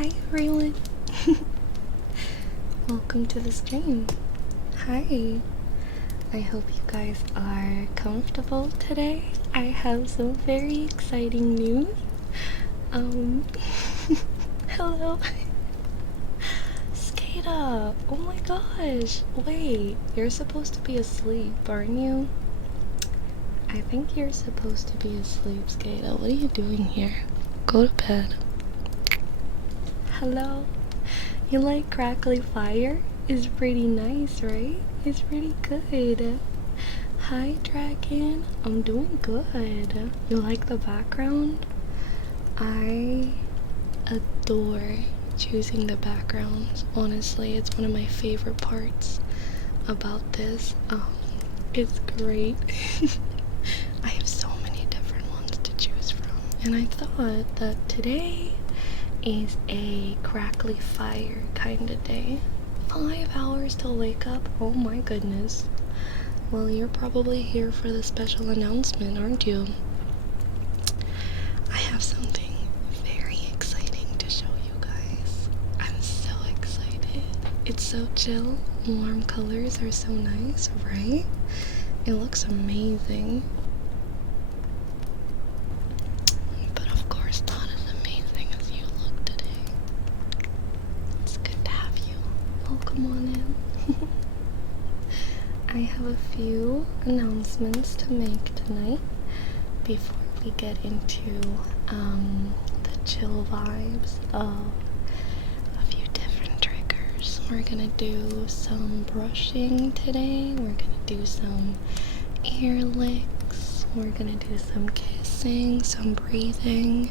Hi everyone. Welcome to the stream. Hi. I hope you guys are comfortable today. I have some very exciting news. Hello. Skada. Oh my gosh. Wait, you're supposed to be asleep, aren't you? I think you're supposed to be asleep, Skada. What are you doing here? Go to bed. Hello. You like crackly fire? It's pretty nice, right? It's pretty good. Hi, Dragon. I'm doing good. You like the background? I adore choosing the backgrounds. Honestly, it's one of my favorite parts about this. It's great. I have so many different ones to choose from, and I thought that today is a crackly fire kind of day. 5 hours till wake up? Oh my goodness. Well, you're probably here for the special announcement, aren't you? I have something very exciting to show you guys. I'm so excited. It's so chill. Warm colors are so nice, right? It looks amazing. But of course not as amazing as you look today. It's good to have you. Welcome on in. I have a few announcements to make tonight before we get into the chill vibes of a few different triggers. We're gonna do some brushing today. We're gonna do some ear licks. We're gonna do some kissing, some breathing,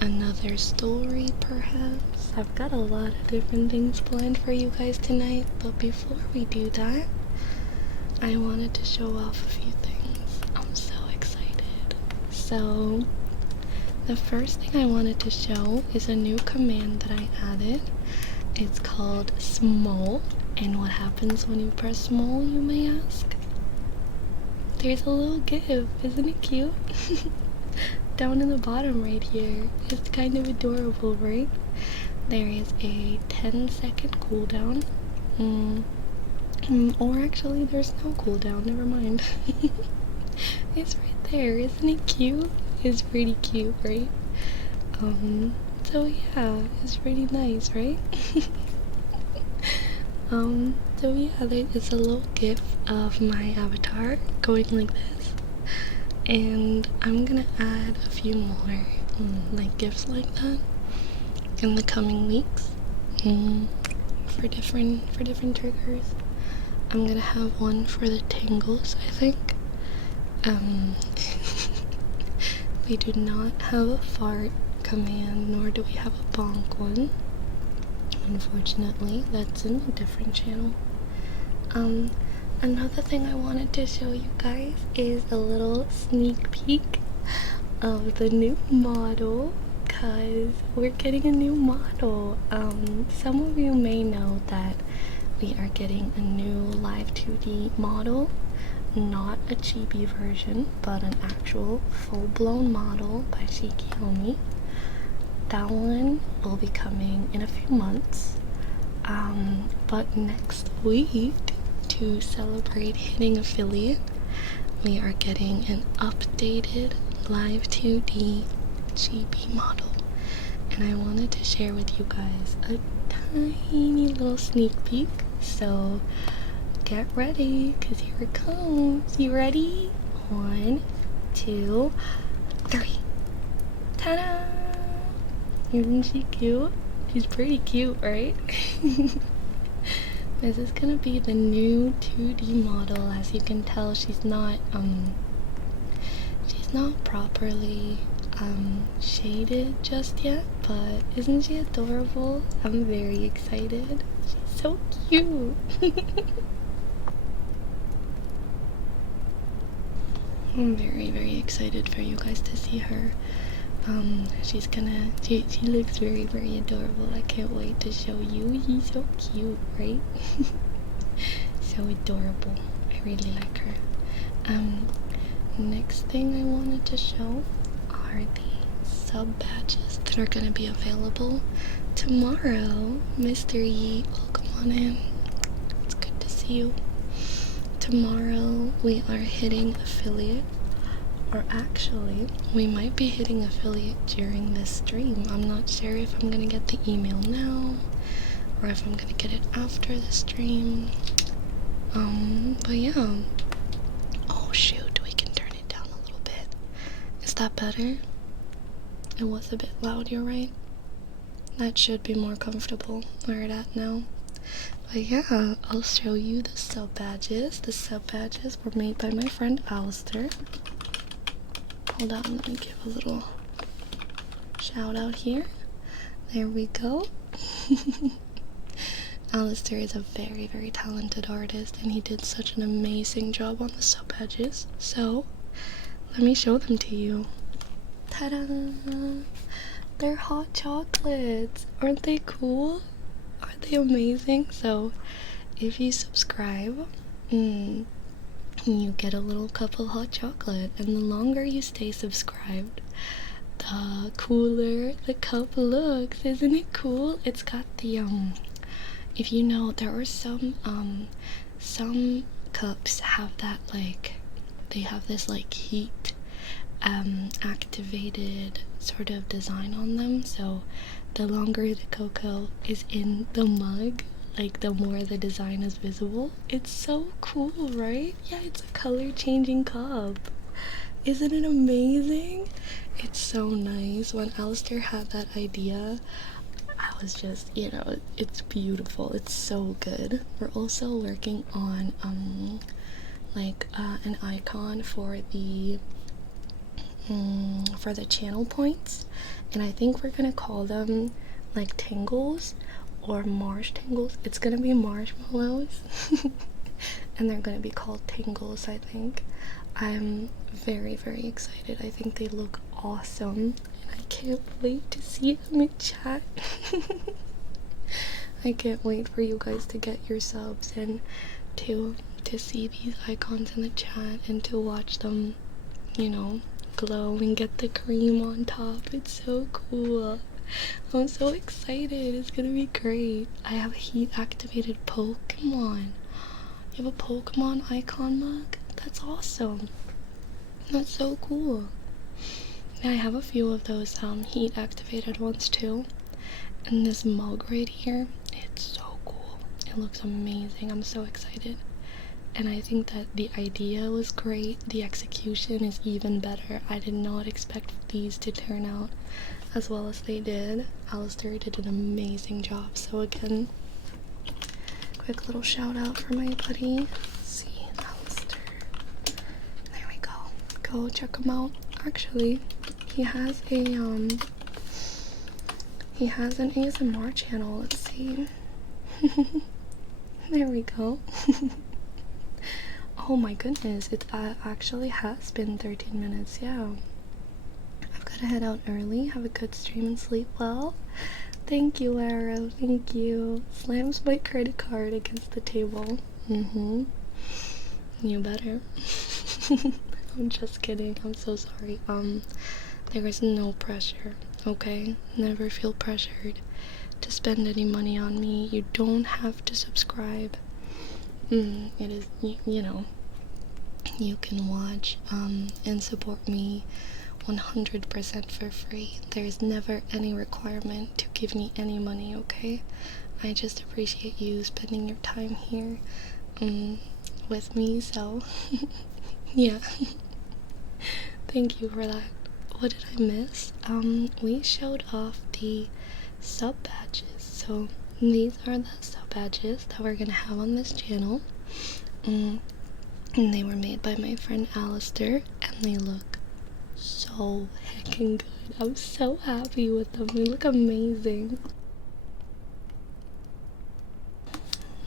another story perhaps. I've got a lot of different things planned for you guys tonight, but before we do that, I wanted to show off a few things. I'm so excited. So, the first thing I wanted to show is a new command that I added. It's called small. And what happens when you press small, you may ask? There's a little gif. Isn't it cute? Down in the bottom right here. It's kind of adorable, right? There is a 10-second cooldown. Or actually, there's no cooldown. Never mind. It's right there. Isn't it cute? It's pretty cute, right? So yeah, it's pretty nice, right? So yeah, it's a little gif of my avatar going like this, and I'm gonna add a few more like gifs like that in the coming weeks for different triggers. I'm gonna have one for the tingles, I think. We do not have a fart command, nor do we have a bonk one. Unfortunately, that's in a different channel. Another thing I wanted to show you guys is a little sneak peek of the new model, cause we're getting a new model. Some of you may know that we are getting a new live 2D model, not a chibi version, but an actual full-blown model by Shikiomi. That one will be coming in a few months, but next week, to celebrate hitting affiliate, we are getting an updated live 2D chibi model, and I wanted to share with you guys a tiny little sneak peek, so get ready, because here it comes. You ready? 1, 2, 3. Ta-da! Isn't she cute? She's pretty cute, right? This is gonna be the new 2D model. As you can tell, she's not properly shaded just yet, but isn't she adorable? I'm very excited. She's so cute. I'm very excited for you guys to see her. She looks very adorable. I can't wait to show you. She's so cute, right? So adorable. I really like her. Next thing I wanted to show are the sub badges. are gonna be available tomorrow. Mr. Yi, welcome on in. It's good to see you. Tomorrow we are hitting affiliate, or actually we might be hitting affiliate during this stream. I'm not sure if I'm gonna get the email now or if I'm gonna get it after the stream. But yeah. Oh shoot, we can turn it down a little bit. Is that better? It was a bit loud, you're right. That should be more comfortable where it's at now. But yeah, I'll show you the sub badges. The sub badges were made by my friend Alistair. Hold on, let me give a little shout out here. There we go. Alistair is a very, very talented artist, and he did such an amazing job on the sub badges. So, let me show them to you. Ta-da! They're hot chocolates! Aren't they cool? Aren't they amazing? So, if you subscribe, you get a little cup of hot chocolate, and the longer you stay subscribed, the cooler the cup looks. Isn't it cool? It's got the, if you know, there are some cups have that, like, they have this, like, heat activated sort of design on them, so the longer the cocoa is in the mug, like, the more the design is visible. It's so cool, right? Yeah, it's a color changing cup. Isn't it amazing? It's so nice. When Alistair had that idea, I was just, you know, it's beautiful. It's so good. We're also working on like an icon for the channel points, and I think we're gonna call them like tingles or marsh tingles. It's gonna be marshmallows and they're gonna be called tingles, I think. I'm very, very excited. I think they look awesome, and I can't wait to see them in chat. I can't wait for you guys to get your subs and to see these icons in the chat and to watch them, you know, glow and get the cream on top. It's so cool. I'm so excited. It's gonna be great. I have a heat activated Pokemon. You have a Pokemon icon mug? That's awesome. That's so cool. Yeah, I have a few of those heat activated ones too. And this mug right here, it's so cool. It looks amazing. I'm so excited. And I think that the idea was great. The execution is even better. I did not expect these to turn out as well as they did. Alistair did an amazing job. So again, quick little shout out for my buddy. Let's see, Alistair. There we go. Go check him out. Actually, he has an ASMR channel. Let's see. There we go. Oh my goodness, it actually has been 13 minutes, yeah. I've got to head out early, have a good stream and sleep well. Thank you, Arrow, thank you. Slams my credit card against the table. You better. I'm just kidding, I'm so sorry. There is no pressure, okay? Never feel pressured to spend any money on me. You don't have to subscribe. It is, you know, you can watch and support me 100% for free. There's never any requirement to give me any money, okay? I just appreciate you spending your time here with me, so yeah. Thank you for that. What did I miss? We showed off the sub badges, so these are the sub badges that we're gonna have on this channel. And they were made by my friend Alistair, and they look so heckin' good. I'm so happy with them. They look amazing.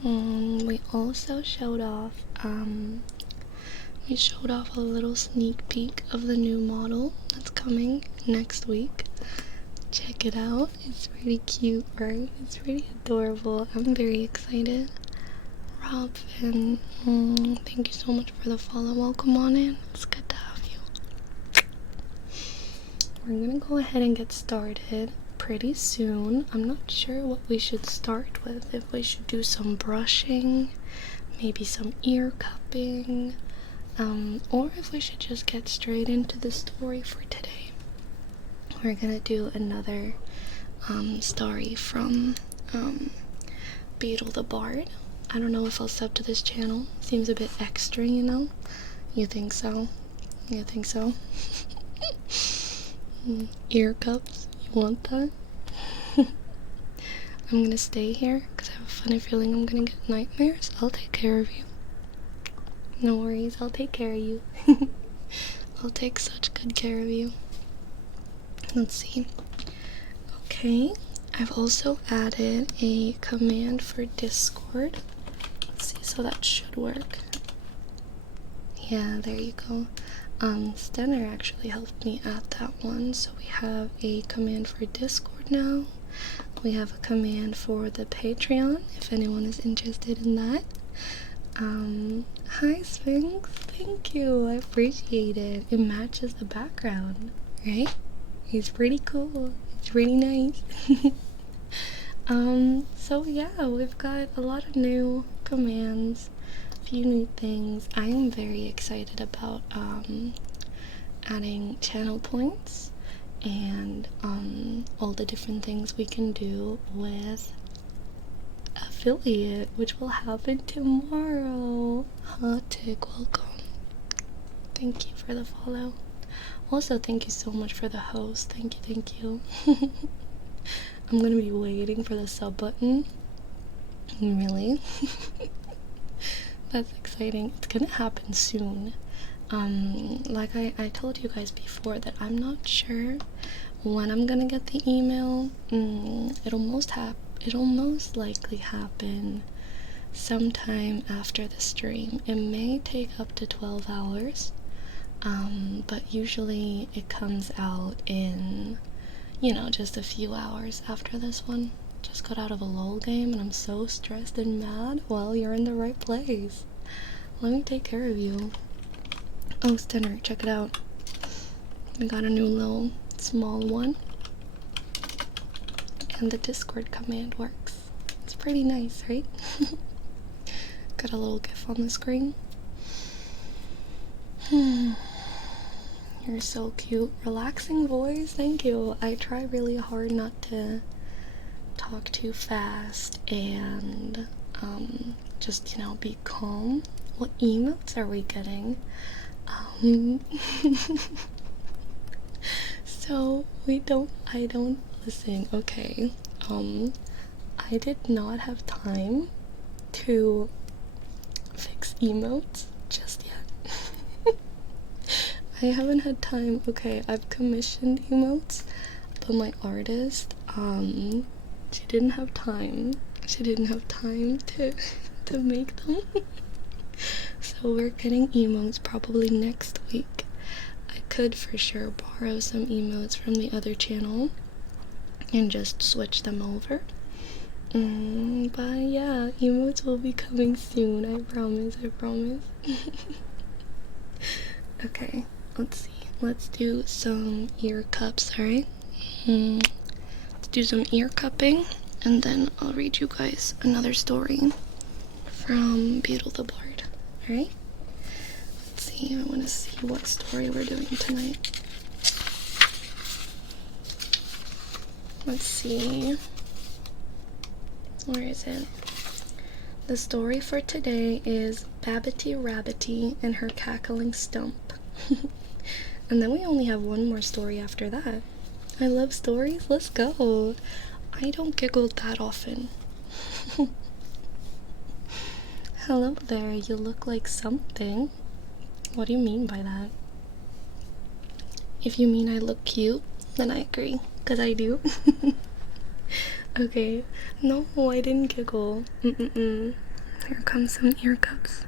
We also showed off a little sneak peek of the new model that's coming next week. Check it out. It's pretty cute, right? It's pretty adorable. I'm very excited. Robin, thank you so much for the follow. Welcome on in. It's good to have you. we're gonna go ahead and get started pretty soon. I'm not sure what we should start with. If we should do some brushing, maybe some ear cupping, or if we should just get straight into the story for today. We're gonna do another story from Beetle the Bard. I don't know if I'll sub to this channel. Seems a bit extra, you know? You think so? You think so? Ear cups? You want that? I'm gonna stay here because I have a funny feeling I'm gonna get nightmares. I'll take care of you. No worries, I'll take care of you. I'll take such good care of you. Let's see. Okay, I've also added a command for Discord. Let's see, so that should work. Yeah, there you go. Stenner actually helped me add that one. So we have a command for Discord now. We have a command for the Patreon, if anyone is interested in that. Hi Sphinx, thank you, I appreciate it. It matches the background, right? He's pretty cool, it's really nice. So yeah, we've got a lot of new commands, a few new things. I am very excited about adding channel points and all the different things we can do with affiliate, which will happen tomorrow. Hot tick, welcome. Thank you for the follow. Also, thank you so much for the host. Thank you. I'm gonna be waiting for the sub button. Really? That's exciting. It's gonna happen soon. Like I told you guys before that I'm not sure when I'm gonna get the email. It'll most likely happen sometime after the stream. It may take up to 12 hours, but usually it comes out in, you know, just a few hours after this one. Just got out of a LOL game and I'm so stressed and mad. Well, you're in the right place. Let me take care of you. Oh, Stenner, check it out. We got a new little small one. And the Discord command works. It's pretty nice, right? Got a little gif on the screen. You're so cute. Relaxing voice, thank you. I try really hard not to talk too fast and just, you know, be calm. What emotes are we getting? So I don't listen, okay. I did not have time to fix emotes just yet. I haven't had time. Okay, I've commissioned emotes, but my artist, she didn't have time. She didn't have time to make them. So we're getting emotes probably next week. I could for sure borrow some emotes from the other channel and just switch them over. But yeah, emotes will be coming soon. I promise. Okay, let's see. Let's do some ear cups, alright? Let's do some ear cupping, and then I'll read you guys another story from Beetle the Bard, alright? Let's see, I want to see what story we're doing tonight. Let's see. Where is it? The story for today is Babbity Rabbity and Her Cackling Stump. And then we only have one more story after that. I love stories. Let's go. I don't giggle that often. Hello there, you look like something. What do you mean by that? If you mean I look cute, then I agree, because I do. Okay, no, I didn't giggle. Here comes some ear cups.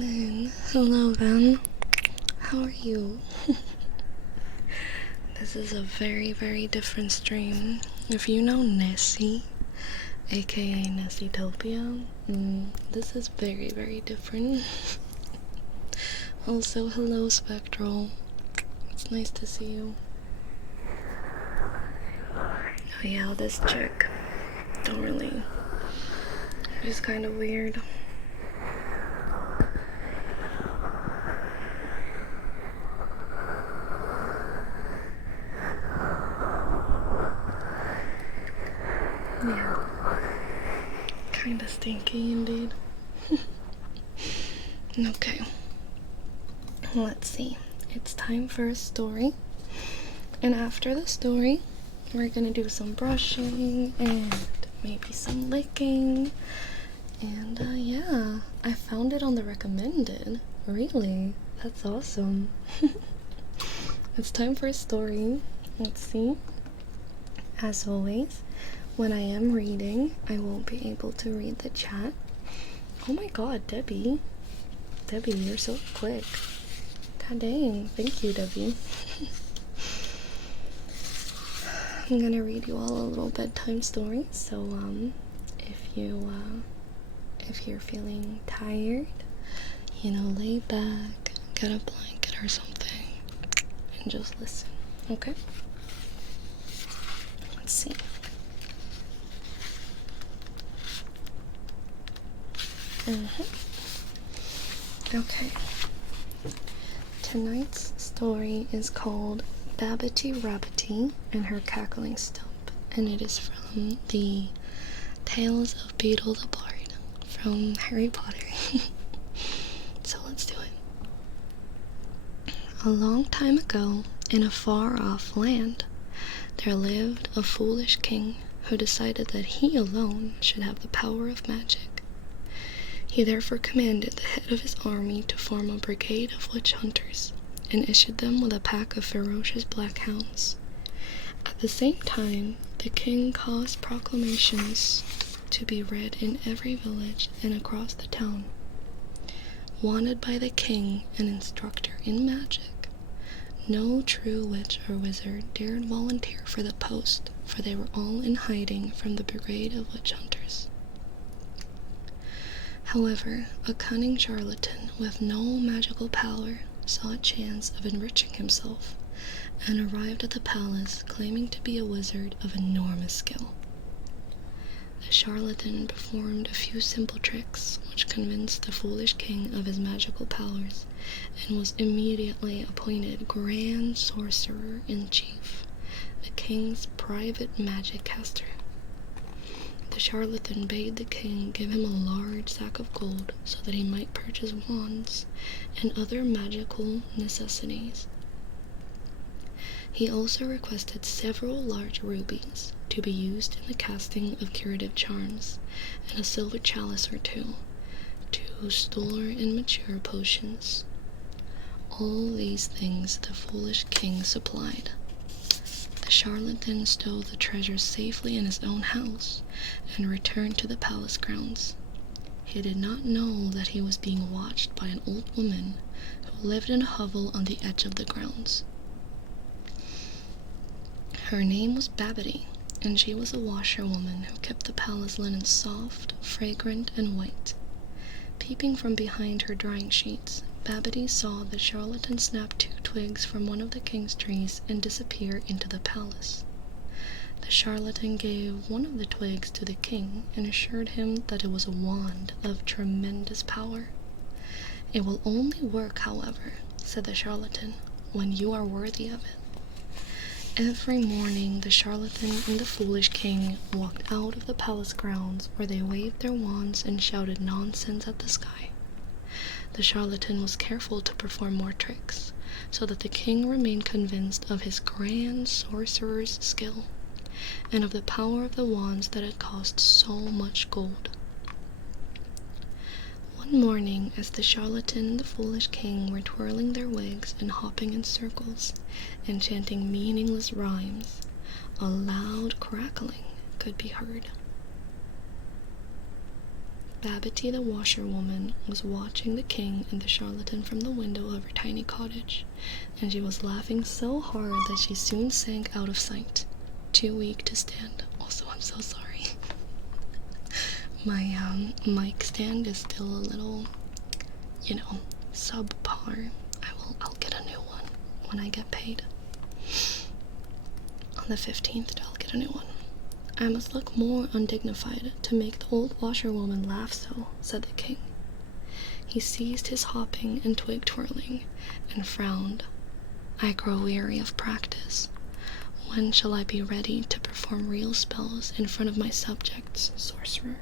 Hello, Ben. How are you? This is a very, very different stream. If you know Nessie, aka Nessietopia, this is very, very different. Also, hello, Spectral. It's nice to see you. Oh yeah, this chick. Don't really. She's kind of weird. Yeah. Kinda stinky indeed. Okay. Let's see. It's time for a story. And after the story, we're gonna do some brushing and maybe some licking. And yeah, I found it on the recommended. Really? That's awesome. It's time for a story. Let's see. As always, when I am reading, I won't be able to read the chat. Oh my god, Debbie. Debbie, you're so quick. God dang. Thank you, Debbie. I'm gonna read you all a little bedtime story, so if you're feeling tired, lay back, get a blanket or something, and just listen, okay? Let's see. Okay. Tonight's story is called Babbity Rabbity and Her Cackling Stump, and it is from the Tales of Beetle the Bard from Harry Potter. So let's do it. A long time ago, in a far-off land, there lived a foolish king who decided that he alone should have the power of magic. He therefore commanded the head of his army to form a brigade of witch hunters and issued them with a pack of ferocious black hounds. At the same time, the king caused proclamations to be read in every village and across the town. Wanted by the king, an instructor in magic. No true witch or wizard dared volunteer for the post, for they were all in hiding from the brigade of witch hunters. However, a cunning charlatan with no magical power saw a chance of enriching himself and arrived at the palace claiming to be a wizard of enormous skill. The charlatan performed a few simple tricks which convinced the foolish king of his magical powers and was immediately appointed Grand Sorcerer-in-Chief, the king's private magic caster. The charlatan bade the king give him a large sack of gold so that he might purchase wands and other magical necessities. He also requested several large rubies to be used in the casting of curative charms, and a silver chalice or two to store and mature potions. All these things the foolish king supplied. The charlatan stowed the treasures safely in his own house and returned to the palace grounds. He did not know that he was being watched by an old woman who lived in a hovel on the edge of the grounds. Her name was Babbity, and she was a washerwoman who kept the palace linen soft, fragrant, and white. Peeping from behind her drying sheets, Babbity saw the charlatan snap 2 twigs from one of the king's trees and disappear into the palace. The charlatan gave one of the twigs to the king and assured him that it was a wand of tremendous power. "It will only work, however," said the charlatan, "when you are worthy of it." Every morning, the charlatan and the foolish king walked out of the palace grounds where they waved their wands and shouted nonsense at the sky. The charlatan was careful to perform more tricks, so that the king remained convinced of his grand sorcerer's skill, and of the power of the wands that had cost so much gold. One morning, as the charlatan and the foolish king were twirling their wigs and hopping in circles, and chanting meaningless rhymes, a loud crackling could be heard. Babbity the washerwoman was watching the king and the charlatan from the window of her tiny cottage, and she was laughing so hard that she soon sank out of sight, too weak to stand. Also, I'm so sorry. My mic stand is still a little, subpar. I'll get a new one when I get paid. On the 15th, I'll get a new one. I must look more undignified to make the old washerwoman laugh so, said the king. He ceased his hopping and twig twirling, and frowned. I grow weary of practice. When shall I be ready to perform real spells in front of my subjects, sorcerer?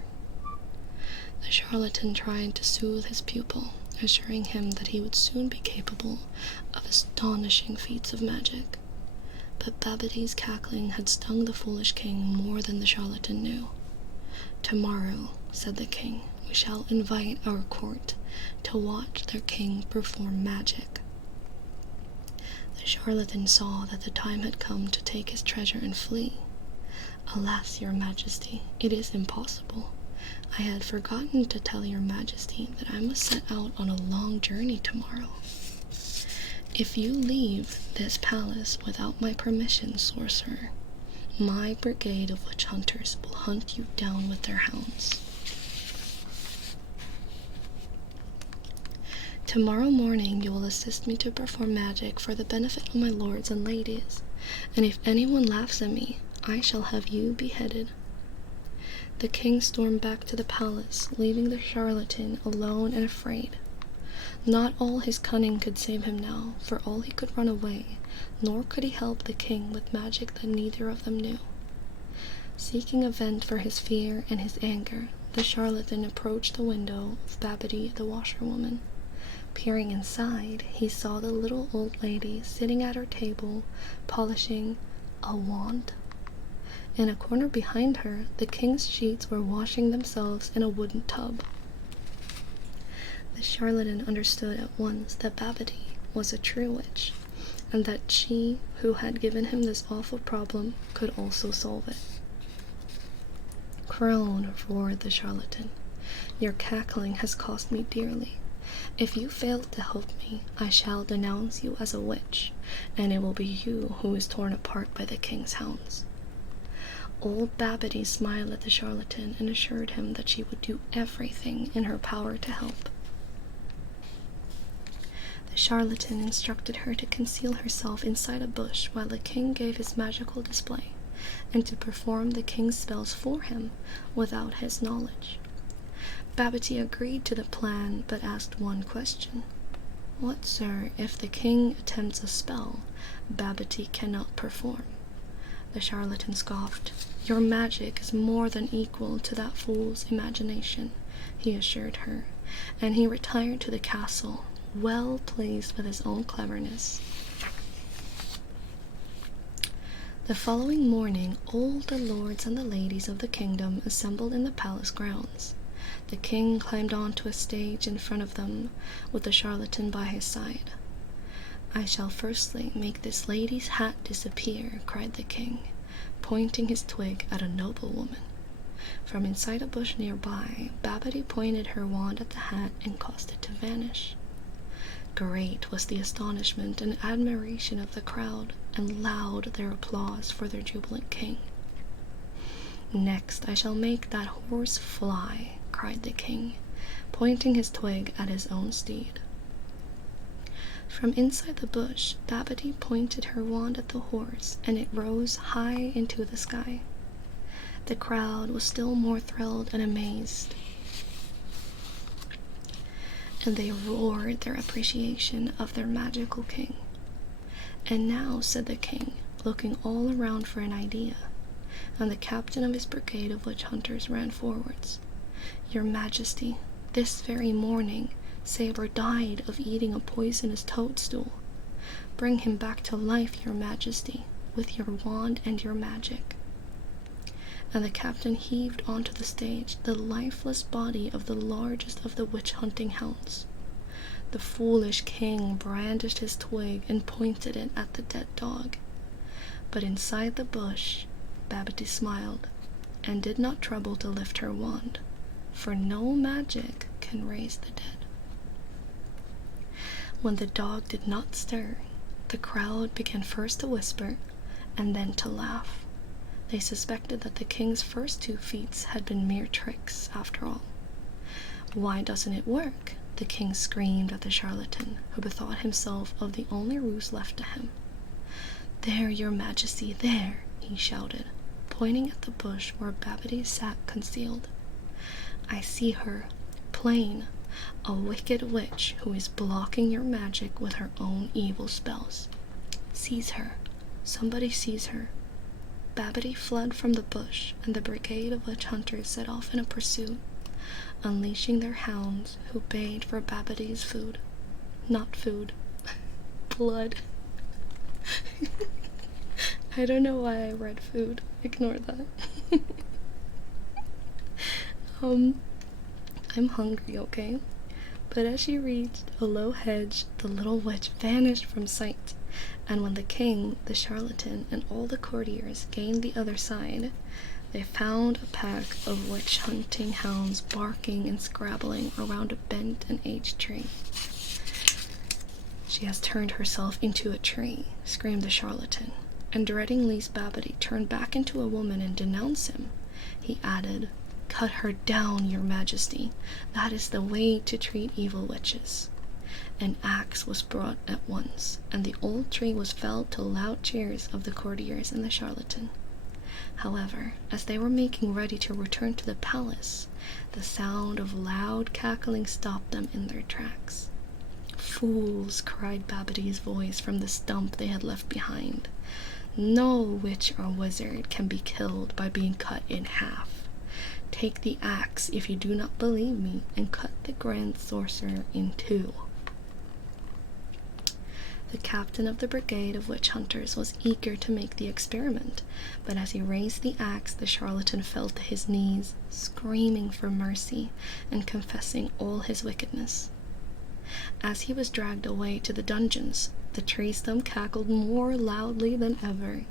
The charlatan tried to soothe his pupil, assuring him that he would soon be capable of astonishing feats of magic. But Babbity's cackling had stung the foolish king more than the charlatan knew. "Tomorrow," said the king, "we shall invite our court to watch their king perform magic." The charlatan saw that the time had come to take his treasure and flee. "Alas, your majesty, it is impossible. I had forgotten to tell your majesty that I must set out on a long journey tomorrow. If you leave this palace without my permission, sorcerer, my brigade of witch hunters will hunt you down with their hounds. Tomorrow morning you will assist me to perform magic for the benefit of my lords and ladies, and if anyone laughs at me, I shall have you beheaded." The king stormed back to the palace, leaving the charlatan alone and afraid. Not all his cunning could save him now, for all he could run away, nor could he help the king with magic that neither of them knew. Seeking a vent for his fear and his anger, the charlatan approached the window of Babbity the washerwoman. Peering inside, he saw the little old lady sitting at her table, polishing a wand. In a corner behind her, the king's sheets were washing themselves in a wooden tub. The charlatan understood at once that Babbity was a true witch, and that she who had given him this awful problem could also solve it. "Crone," roared the charlatan, "your cackling has cost me dearly. If you fail to help me, I shall denounce you as a witch, and it will be you who is torn apart by the king's hounds." Old Babbity smiled at the charlatan and assured him that she would do everything in her power to help. The charlatan instructed her to conceal herself inside a bush while the king gave his magical display, and to perform the king's spells for him without his knowledge. Babbity agreed to the plan, but asked one question. "What, sir, if the king attempts a spell Babbity cannot perform?" The charlatan scoffed. "Your magic is more than equal to that fool's imagination," he assured her, and he retired to the castle, well pleased with his own cleverness. The following morning, all the lords and the ladies of the kingdom assembled in the palace grounds. The king climbed onto a stage in front of them, with the charlatan by his side. "I shall firstly make this lady's hat disappear," cried the king, pointing his twig at a noblewoman. From inside a bush nearby, Babbity pointed her wand at the hat and caused it to vanish. Great was the astonishment and admiration of the crowd, and loud their applause for their jubilant king. "Next I shall make that horse fly," cried the king, pointing his twig at his own steed. From inside the bush, Babbity pointed her wand at the horse, and it rose high into the sky. The crowd was still more thrilled and amazed, and they roared their appreciation of their magical king. "And now," said the king, looking all around for an idea, and the captain of his brigade of witch hunters ran forwards, "Your Majesty, this very morning Sabre died of eating a poisonous toadstool. Bring him back to life, your Majesty, with your wand and your magic." And the captain heaved onto the stage the lifeless body of the largest of the witch-hunting hounds. The foolish king brandished his twig and pointed it at the dead dog. But inside the bush, Babbity smiled, and did not trouble to lift her wand, for no magic can raise the dead. When the dog did not stir, the crowd began first to whisper and then to laugh. They suspected that the king's first 2 feats had been mere tricks after all. "Why doesn't it work?" the king screamed at the charlatan, who bethought himself of the only ruse left to him. "There, your majesty, there!" he shouted, pointing at the bush where Babbity sat concealed. "I see her, plain, a wicked witch who is blocking your magic with her own evil spells. Seize her. Somebody seize her." Babbity fled from the bush, and the brigade of witch hunters set off in a pursuit, unleashing their hounds, who bayed for Babbity's food. Not food. Blood. I don't know why I read food. Ignore that. I'm hungry, okay? But as she reached a low hedge, the little witch vanished from sight, and when the king, the charlatan, and all the courtiers gained the other side, they found a pack of witch-hunting hounds barking and scrabbling around a bent and aged tree. "She has turned herself into a tree," screamed the charlatan, and dreading lest Babbity turn back into a woman and denounce him, he added, "Cut her down, your majesty. That is the way to treat evil witches." An axe was brought at once, and the old tree was felled to loud cheers of the courtiers and the charlatan. However, as they were making ready to return to the palace, the sound of loud cackling stopped them in their tracks. "Fools!" cried Babbity's voice from the stump they had left behind. "No witch or wizard can be killed by being cut in half. Take the axe if you do not believe me, and cut the grand sorcerer in 2. The captain of the brigade of witch hunters was eager to make the experiment, but as he raised the axe, the charlatan fell to his knees, screaming for mercy and confessing all his wickedness. As he was dragged away to the dungeons, the tree stump cackled more loudly than ever.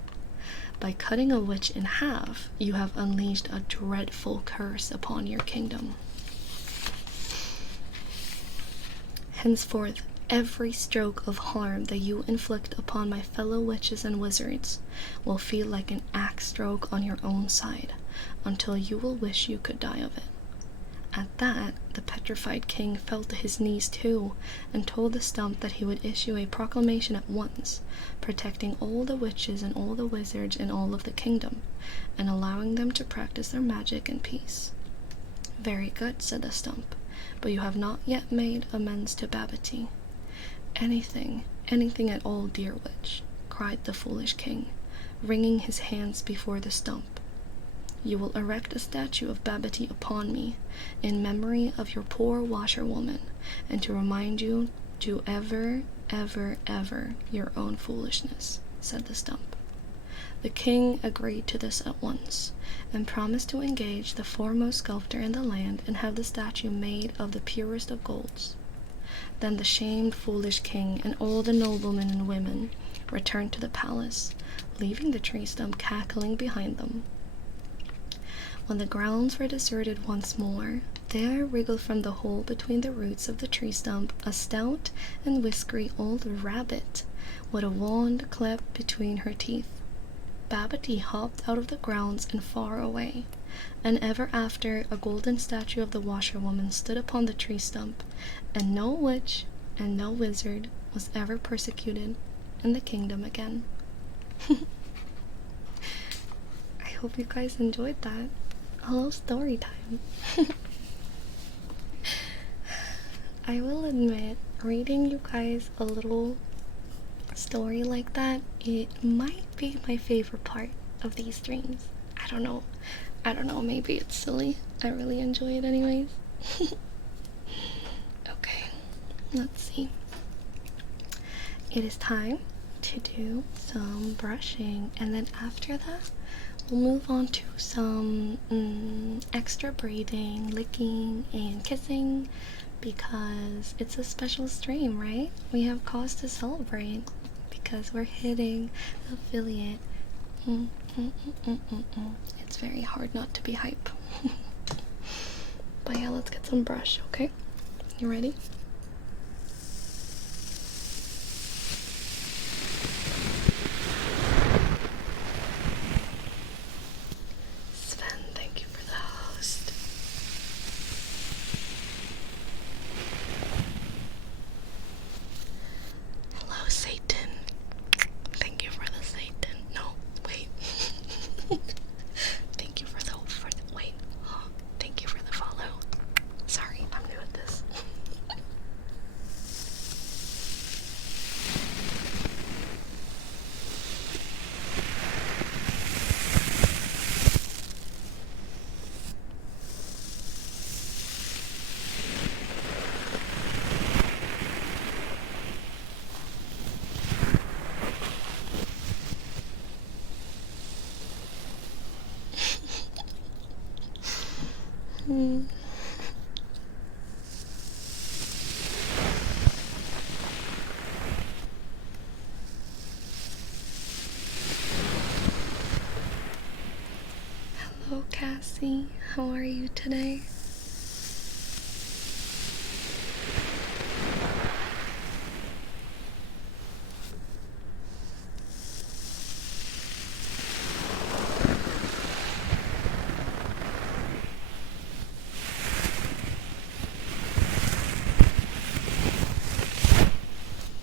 "By cutting a witch in half, you have unleashed a dreadful curse upon your kingdom. Henceforth, every stroke of harm that you inflict upon my fellow witches and wizards will feel like an axe stroke on your own side, until you will wish you could die of it." At that, the petrified king fell to his knees too, and told the stump that he would issue a proclamation at once, protecting all the witches and all the wizards in all of the kingdom, and allowing them to practice their magic in peace. "Very good," said the stump, "but you have not yet made amends to Babbity." Anything at all, dear witch," cried the foolish king, wringing his hands before the stump. "You will erect a statue of Babbity upon me, in memory of your poor washerwoman, and to remind you to ever your own foolishness," said the stump. The king agreed to this at once, and promised to engage the foremost sculptor in the land and have the statue made of the purest of golds. Then the shamed foolish king and all the noblemen and women returned to the palace, leaving the tree stump cackling behind them. When the grounds were deserted once more, there wriggled from the hole between the roots of the tree stump a stout and whiskery old rabbit, with a wand clipped between her teeth. Babbity hopped out of the grounds and far away, and ever after a golden statue of the washerwoman stood upon the tree stump, and no witch and no wizard was ever persecuted in the kingdom again. I hope you guys enjoyed that. A little story time. I will admit, reading you guys a little story like that, it might be my favorite part of these streams. I don't know, maybe it's silly. I really enjoy it anyways. Okay, let's see. It is time to do some brushing, and then after that we'll move on to some extra breathing, licking, and kissing, because it's a special stream, right? We have cause to celebrate because we're hitting affiliate. It's very hard not to be hype. But yeah, let's get some brush, okay? You ready? Sven, thank you for the host. Hello, Satan. Thank you for the Satan. No, wait. Thank you for the wait. Oh, thank you for the follow. Sorry, I'm new at this. Hello, Cassie. How are you today?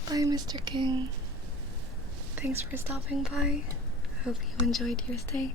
Bye, Mr. King. Thanks for stopping by. Hope you enjoyed your stay.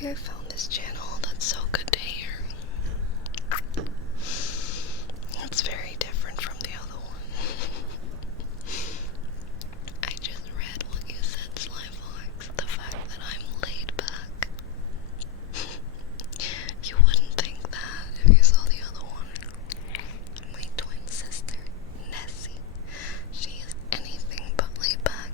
happy I found this channel. That's so good to hear. It's very different from the other one. I just read what you said, Slyfox. The fact that I'm laid back. You wouldn't think that if you saw the other one. My twin sister, Nessie. She is anything but laid back.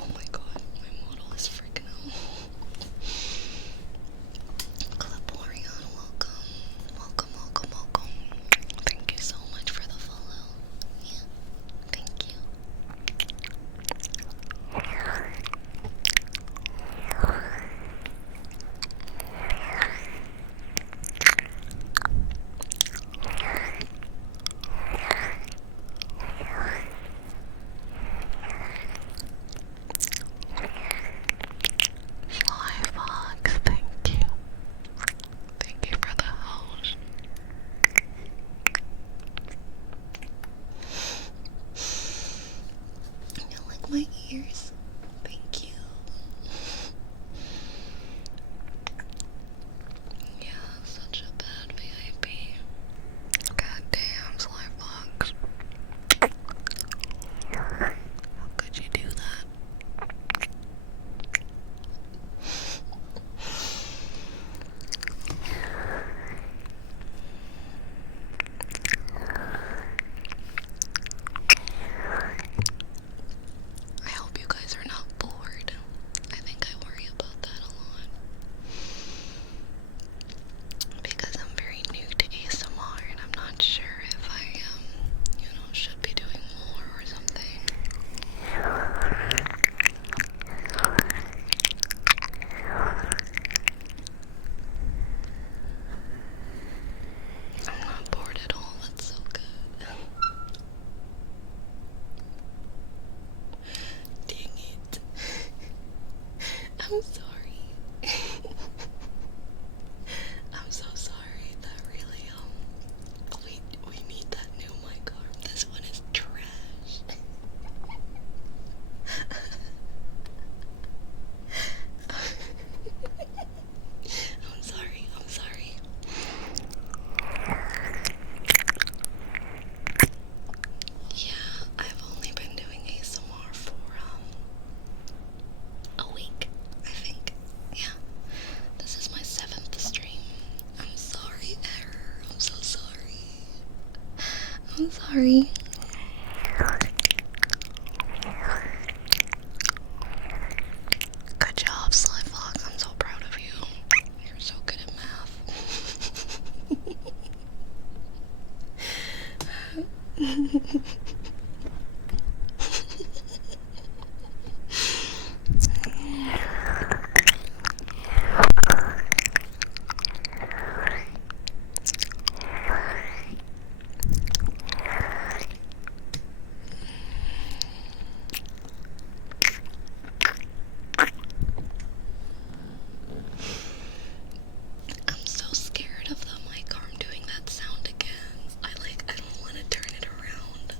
Oh my god, my model is freaking out. Cliporion, welcome. Welcome, welcome, welcome. Thank you so much for the follow. Yeah, thank you. Slyfox, thank you. Thank you for the house. You like my ears? Thank you. Yeah, such a bad VIP. God damn, Slyfox. How could you do that? I hope you guys are not bored. I think I worry about that a lot. Because I'm very new to ASMR and I'm not sure if I, should be doing more or something. I'm not bored at all. That's so good. Dang it. I'm sorry. I'm so sorry. That really, we need that new mic arm. This one is trash. I'm sorry. I'm sorry. Yeah, I've only been doing ASMR for, a week, I think. Yeah. This is my 7th stream. I'm sorry, Error. I'm so sorry. I'm sorry. Good job, Slyfox. I'm so proud of you. You're so good at math. I'm so scared of the mic arm doing that sound again. I don't want to turn it around.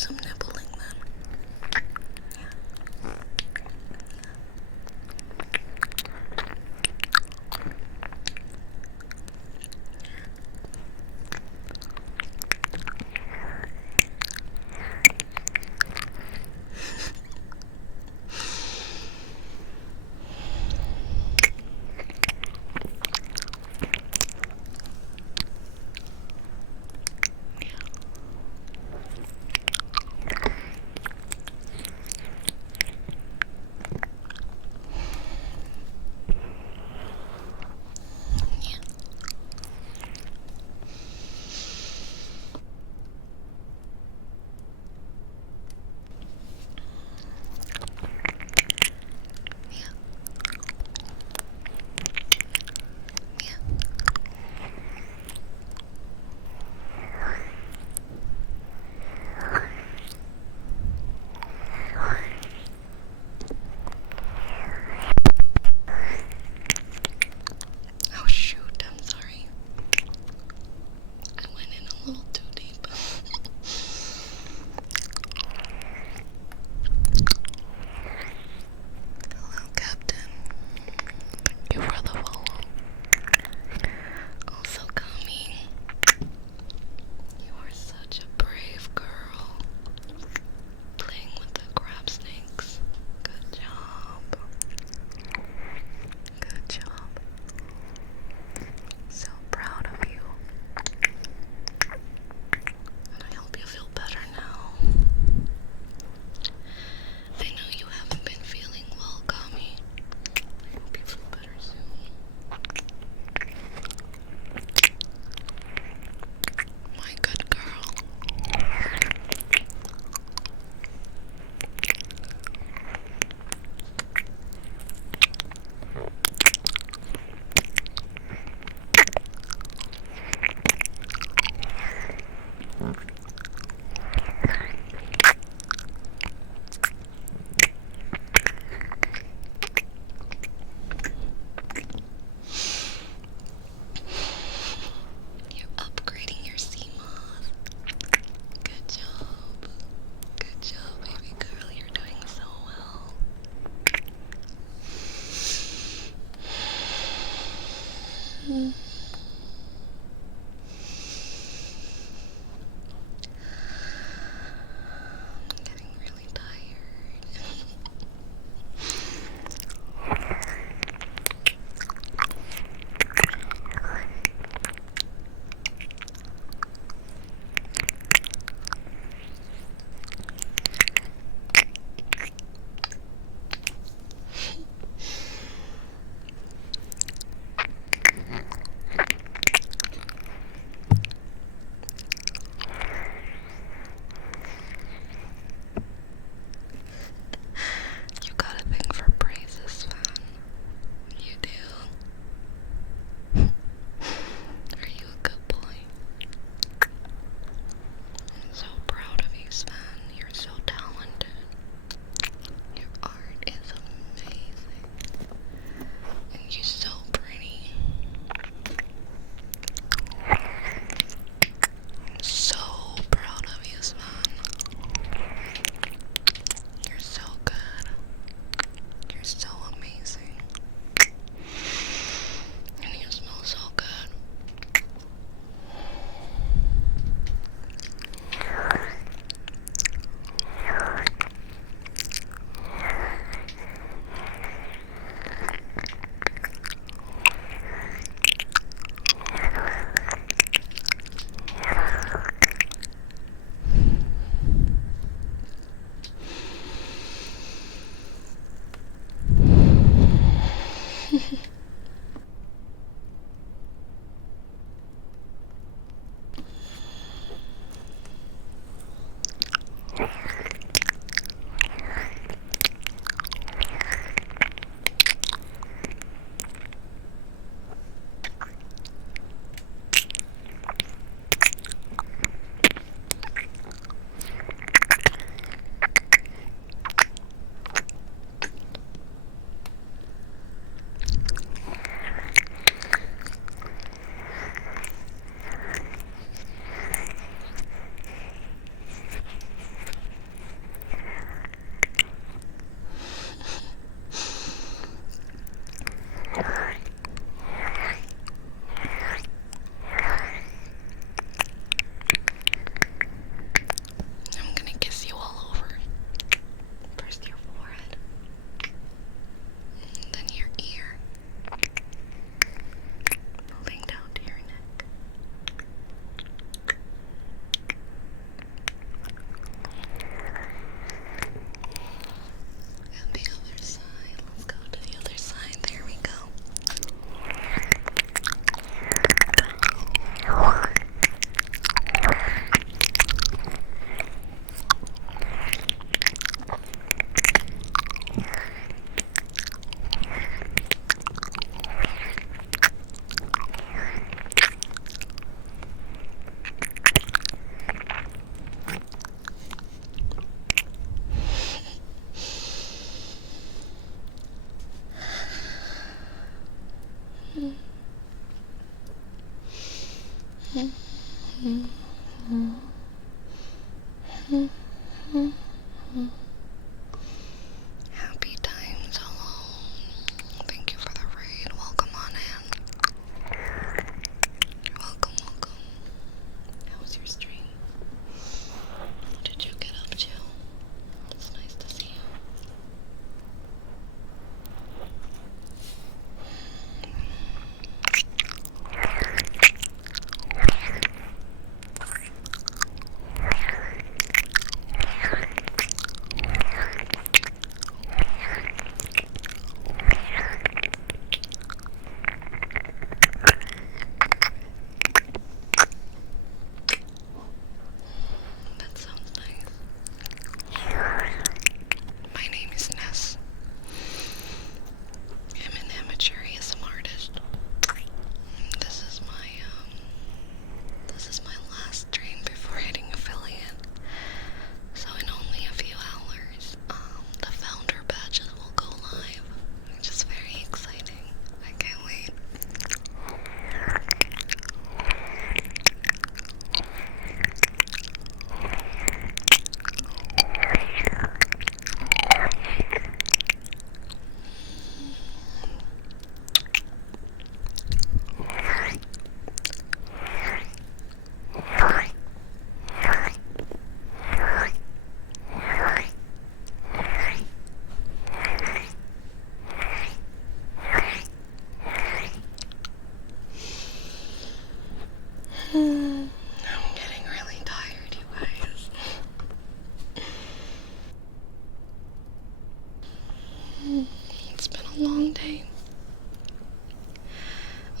some nibbling then.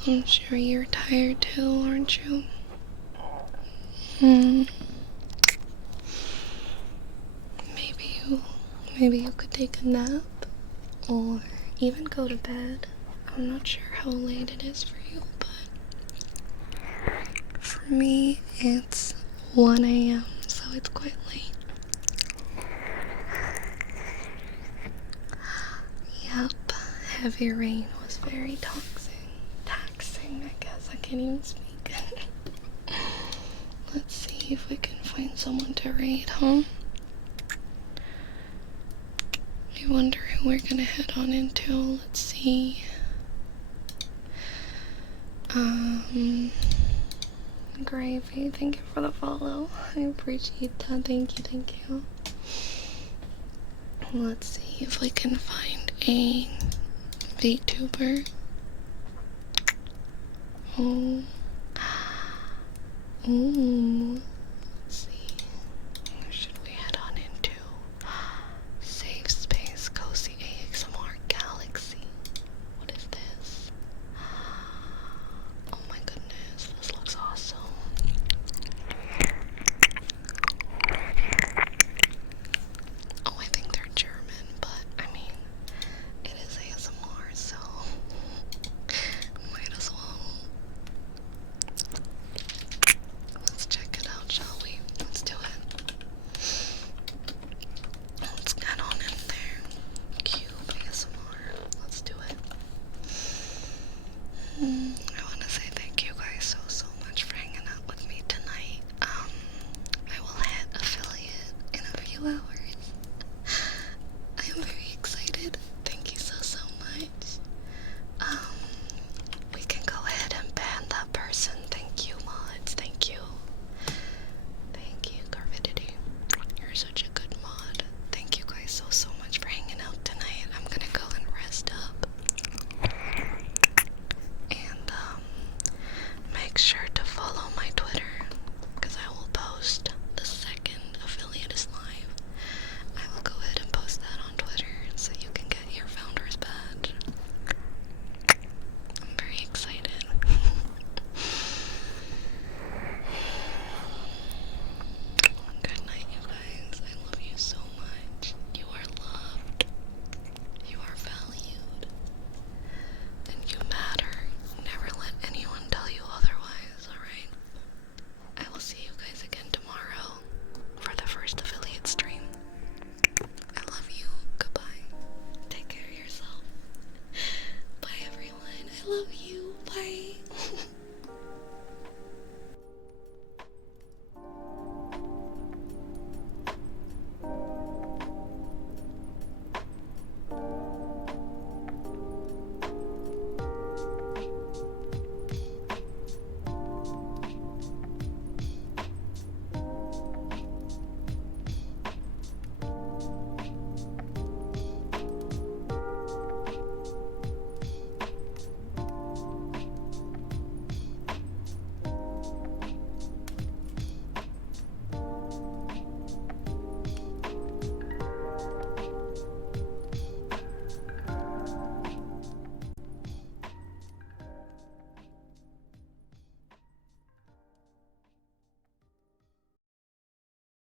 I'm sure you're tired too, aren't you? Maybe you could take a nap or even go to bed. I'm not sure how late it is for you, but for me it's 1 a.m. so it's quite late. Yep, heavy rain was very taxing, I guess. I can't even speak. Let's see if we can find someone to raid, huh? I wonder who we're gonna head on into. Let's see. Gravy, thank you for the follow. I appreciate that. Thank you. Let's see if we can find a VTuber. Oh. Ooh. Let's see. Where should we head on into? Safe Space, Cozy AXMR Galaxy. What is this? Oh my goodness, this looks awesome. Oh, I think they're German, but I mean, it is ASMR, so might as well. Let's check it out, shall we? Let's do it. Let's get on in there. Cube ASMR. Let's do it. I want to say thank you guys so much for hanging out with me tonight. I will hit affiliate in a few hours.